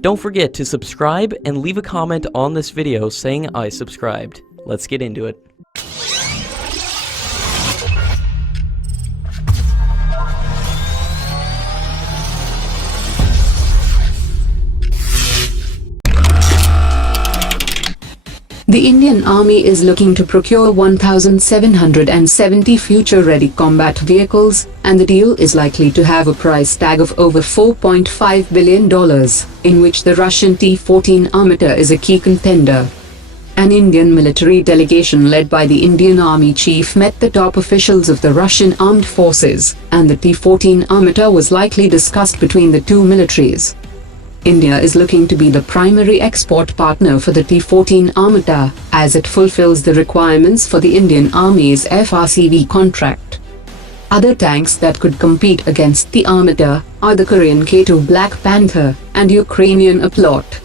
Don't forget to subscribe and leave a comment on this video saying I subscribed. Let's get into it. The Indian Army is looking to procure 1,770 future-ready combat vehicles, and the deal is likely to have a price tag of over $4.5 billion, in which the Russian T-14 Armata is a key contender. An Indian military delegation led by the Indian Army chief met the top officials of the Russian armed forces, and the T-14 Armata was likely discussed between the two militaries. India is looking to be the primary export partner for the T-14 Armata, as it fulfills the requirements for the Indian Army's FRCV contract. Other tanks that could compete against the Armata are the Korean K2 Black Panther and Ukrainian Aplot.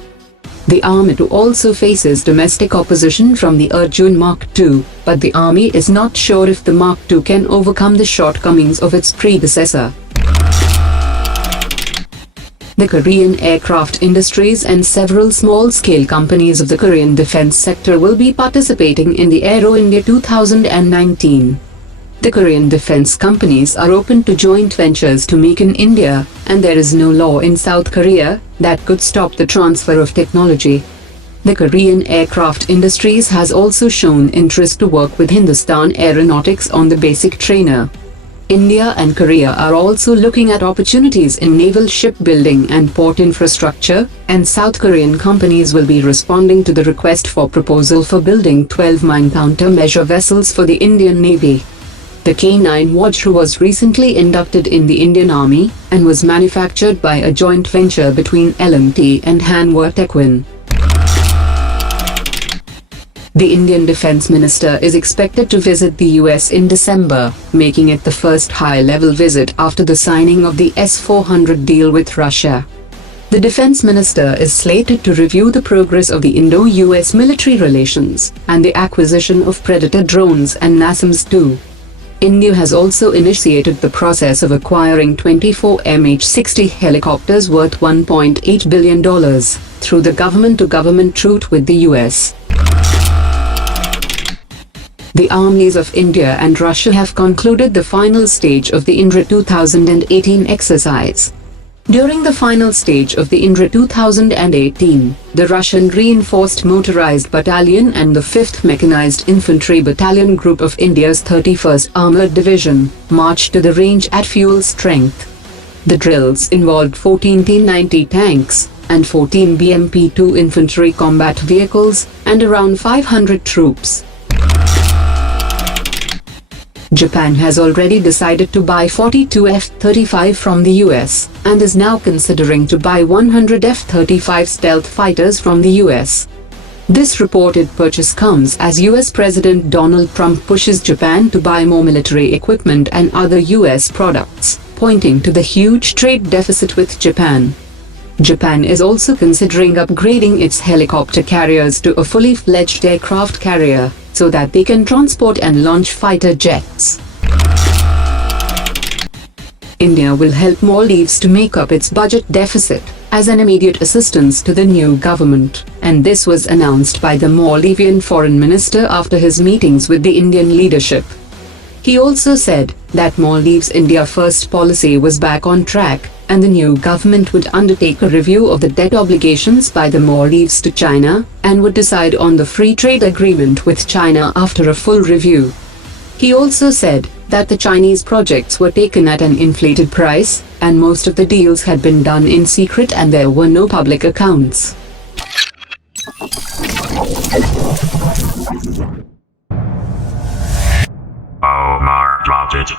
The Armata also faces domestic opposition from the Arjun Mark II, but the Army is not sure if the Mark II can overcome the shortcomings of its predecessor. The Korean aircraft industries and several small-scale companies of the Korean defense sector will be participating in the Aero India 2019. The Korean defense companies are open to joint ventures to make in India, and there is no law in South Korea that could stop the transfer of technology. The Korean aircraft industries has also shown interest to work with Hindustan Aeronautics on the basic trainer. India and Korea are also looking at opportunities in naval shipbuilding and port infrastructure, and South Korean companies will be responding to the request for proposal for building 12 mine countermeasure vessels for the Indian Navy. The K9 Vajra was recently inducted in the Indian Army and was manufactured by a joint venture between L&T and Hanwha Techwin. The Indian Defence Minister is expected to visit the US in December, making it the first high-level visit after the signing of the S-400 deal with Russia. The Defence Minister is slated to review the progress of the Indo-US military relations and the acquisition of Predator drones and NASAMS too. India has also initiated the process of acquiring 24 MH-60 helicopters worth $1.8 billion through the government-to-government route with the US. The armies of India and Russia have concluded the final stage of the Indra 2018 exercise. During the final stage of the Indra 2018, the Russian Reinforced Motorized Battalion and the 5th Mechanized Infantry Battalion Group of India's 31st Armored Division marched to the range at full strength. The drills involved 14 T-90 tanks and 14 BMP-2 infantry combat vehicles and around 500 troops. Japan has already decided to buy 42 F-35 from the US, and is now considering to buy 100 F-35 stealth fighters from the US. This reported purchase comes as US President Donald Trump pushes Japan to buy more military equipment and other US products, pointing to the huge trade deficit with Japan. Japan is also considering upgrading its helicopter carriers to a fully fledged aircraft carrier, so that they can transport and launch fighter jets. India will help Maldives to make up its budget deficit as an immediate assistance to the new government, and this was announced by the Maldivian Foreign Minister after his meetings with the Indian leadership. He also said that Maldives' India First policy was back on track, and the new government would undertake a review of the debt obligations by the Maldives to China, and would decide on the free trade agreement with China after a full review. He also said that the Chinese projects were taken at an inflated price, and most of the deals had been done in secret and there were no public accounts. Omar dropped it.